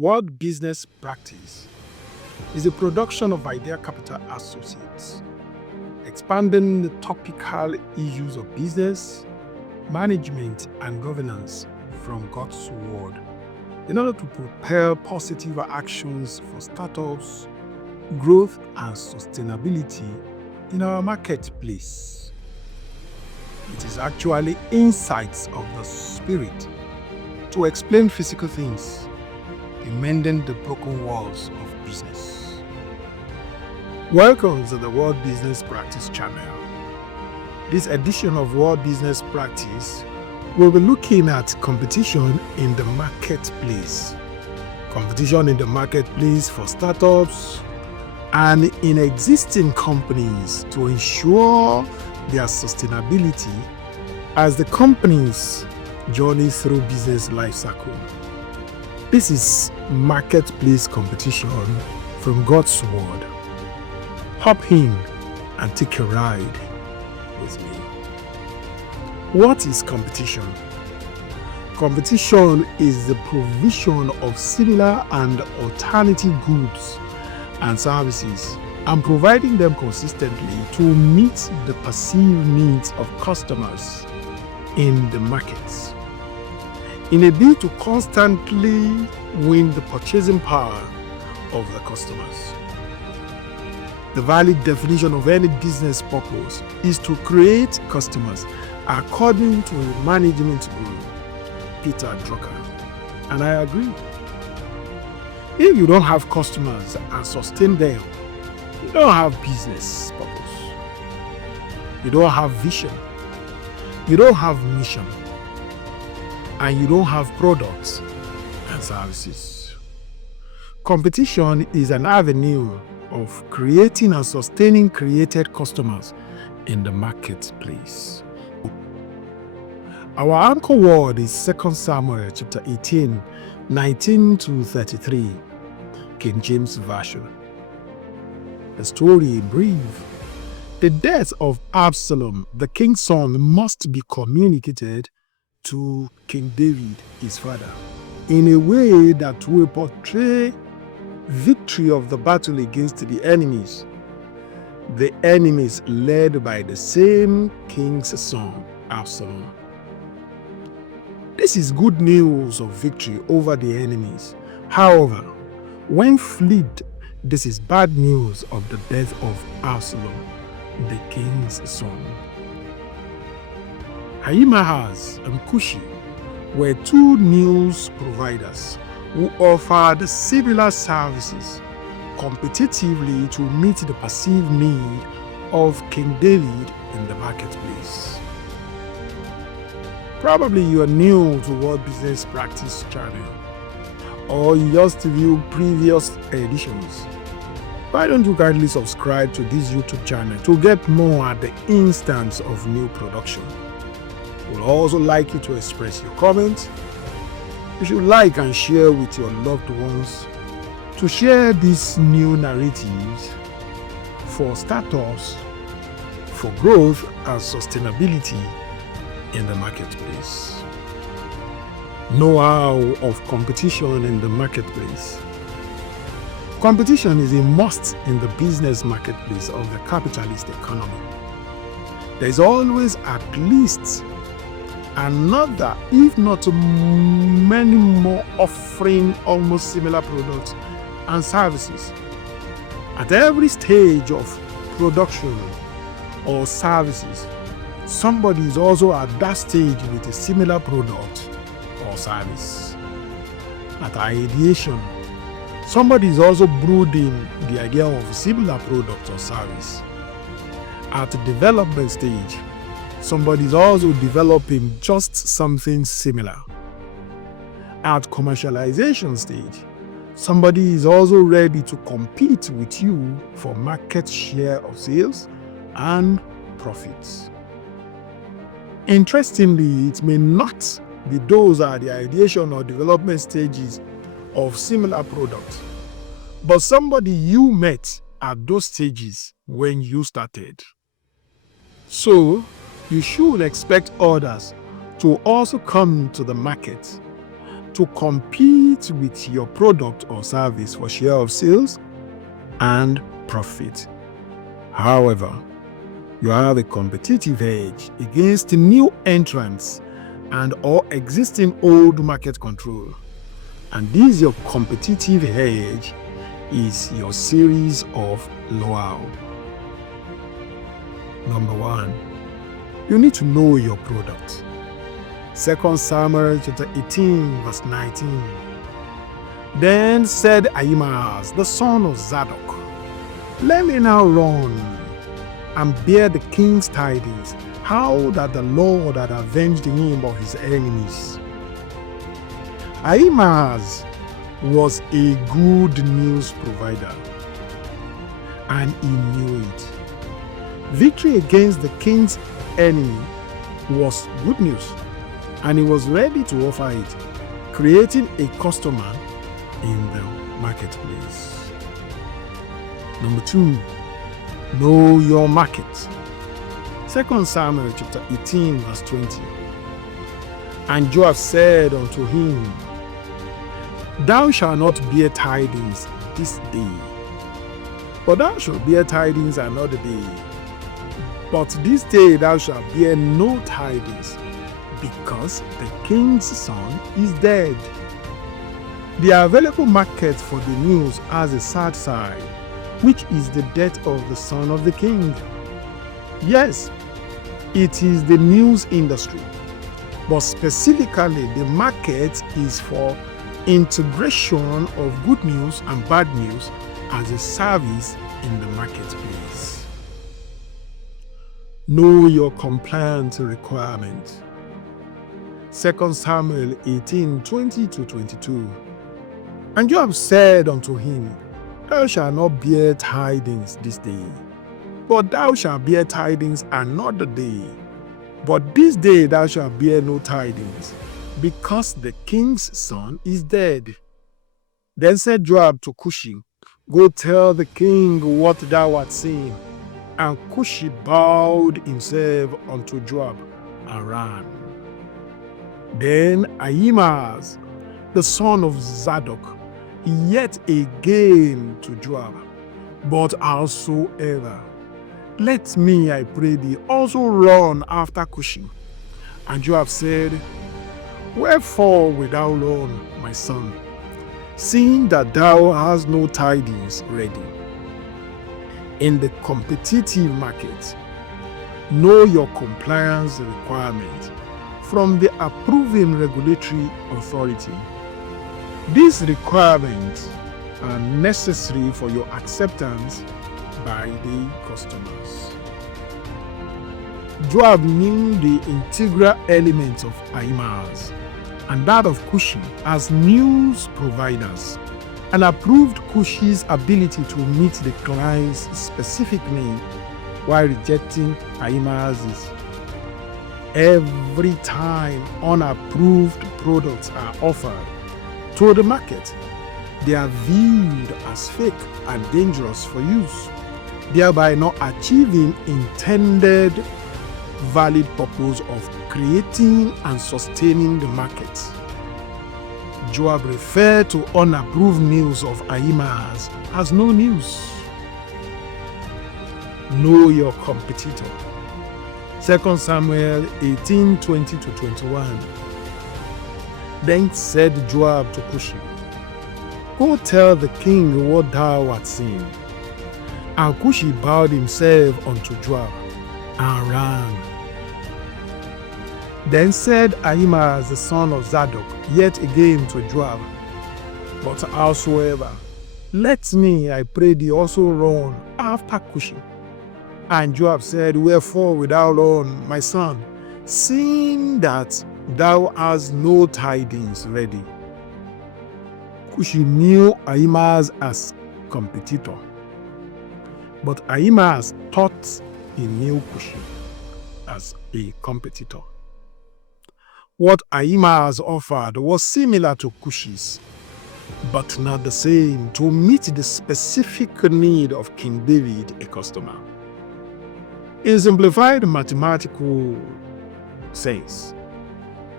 Word Business Pratix is a production of Idea Capital Associates, expanding the topical issues of business, management, and governance from God's Word in order to propel positive actions for startups, growth, and sustainability in our marketplace. It is actually insights of the Spirit to explain physical things, mending the broken walls of business. Welcome to the Word Business Pratix channel. This edition of Word Business Pratix will be looking at competition in the marketplace. Competition in the marketplace for startups and in existing companies to ensure their sustainability as the companies journey through business life cycle. This is marketplace competition from God's Word. Hop in and take a ride with me. What is competition? Competition is the provision of similar and alternative goods and services and providing them consistently to meet the perceived needs of customers in the markets, in a bid to constantly win the purchasing power of the customers. The valid definition of any business purpose is to create customers according to management guru Peter Drucker. And I agree. If you don't have customers and sustain them, you don't have business purpose. You don't have vision. You don't have mission. And you don't have products and services. Competition is an avenue of creating and sustaining created customers in the marketplace. Our anchor word is 2 Samuel chapter 18, 19 to 33, King James Version. The story in brief. The death of Absalom, the king's son, must be communicated to King David, his father, in a way that will portray victory of the battle against the enemies led by the same king's son, Absalom. This is good news of victory over the enemies. However, when fled, this is bad news of the death of Absalom, the king's son. Ahimaaz and Cushite were two news providers who offered similar services competitively to meet the perceived need of King David in the marketplace. Probably you are new to Word Business Pratix channel, or you just view previous editions. Why don't you kindly subscribe to this YouTube channel to get more at the instance of new production? We'd also like you to express your comments. You should like and share with your loved ones to share these new narratives for startups, for growth and sustainability in the marketplace. Know-how of competition in the marketplace. Competition is a must in the business marketplace of the capitalist economy. There is always at least another, if not many more, offering almost similar products and services. At every stage of production or services, somebody is also at that stage with a similar product or service. At ideation, somebody is also brooding the idea of a similar product or service. At the development stage, somebody is also developing just something similar. At commercialization stage, somebody is also ready to compete with you for market share of sales and profits. Interestingly, it may not be those at the ideation or development stages of similar products, but somebody you met at those stages when you started. So, you should expect others to also come to the market to compete with your product or service for share of sales and profit. However, you have a competitive edge against new entrants and or existing old market control. And this your competitive edge is your series of know-how. Number 1, you need to know your product. 2 Samuel chapter 18 verse 19. Then said Ahimaaz, the son of Zadok, let me now run and bear the king's tidings, how that the Lord had avenged him of his enemies. Ahimaaz was a good news provider, and he knew it. Victory against the king's enemy was good news, and he was ready to offer it, creating a customer in the marketplace. Number 2, know your market. 2 Samuel chapter 18 verse 20. And Joab said unto him, thou shalt not bear tidings this day, but thou shalt bear tidings another day. But this day thou shalt bear no tidings, because the king's son is dead. The available market for the news has a sad side, which is the death of the son of the king. Yes, it is the news industry, but specifically the market is for integration of good news and bad news as a service in the marketplace. Know your compliance requirements. 2 Samuel 18, 20-22. And Joab said unto him, thou shalt not bear tidings this day, but thou shalt bear tidings another day. But this day thou shalt bear no tidings, because the king's son is dead. Then said Joab to Cushite, go tell the king what thou art seen. And Cushite bowed himself unto Joab and ran. Then Ahimaaz, the son of Zadok, yet again to Joab, but howsoever, let me, I pray thee, also run after Cushite. And Joab said, wherefore wilt thou run, my son, seeing that thou hast no tidings ready? In the competitive market, know your compliance requirements from the approving regulatory authority. These requirements are necessary for your acceptance by the customers. Joab knew the integral elements of Ahimaaz and that of Cushite as news providers, and approved Cushite's ability to meet the client's specific need while rejecting Ahimaaz's. Every time unapproved products are offered to the market, they are viewed as fake and dangerous for use, thereby not achieving intended valid purpose of creating and sustaining the market. Joab referred to unapproved news of Ahimaaz as no news. Know your competitor. 2 Samuel 18, 20-21. Then said Joab to Cushite, go tell the king what thou art seen. And Cushite bowed himself unto Joab and ran. Then said Ahimaaz the son of Zadok yet again to Joab, but howsoever, let me, I pray thee, also run after Cushite. And Joab said, wherefore wilt thou run, my son, seeing that thou hast no tidings ready? Cushite knew Ahimaaz as competitor, but Ahimaaz thought he knew Cushite as a competitor. What Ahimaaz offered was similar to Cushite's, but not the same to meet the specific need of King David, a customer. In simplified mathematical sense,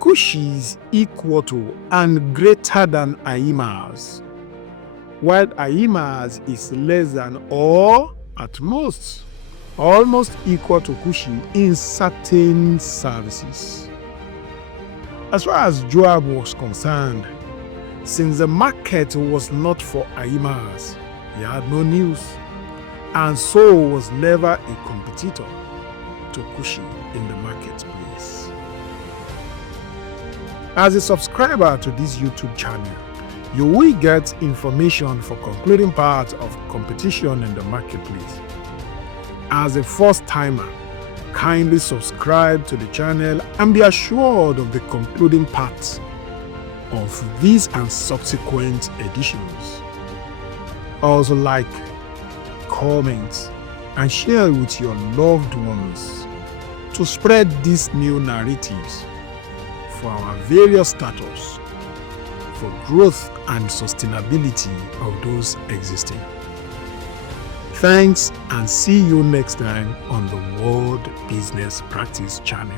Cushite is equal to and greater than Ahimaaz, while Ahimaaz is less than or at most almost equal to Cushite in certain services. As far as Joab was concerned, since the market was not for Ahimaaz, he had no news, and so was never a competitor to Cushite in the marketplace. As a subscriber to this YouTube channel, you will get information for concluding part of competition in the marketplace. As a first-timer, kindly subscribe to the channel and be assured of the concluding parts of these and subsequent editions. Also like, comment, and share with your loved ones to spread these new narratives for our various status, for growth and sustainability of those existing. Thanks, and see you next time on the Word Business Pratix channel.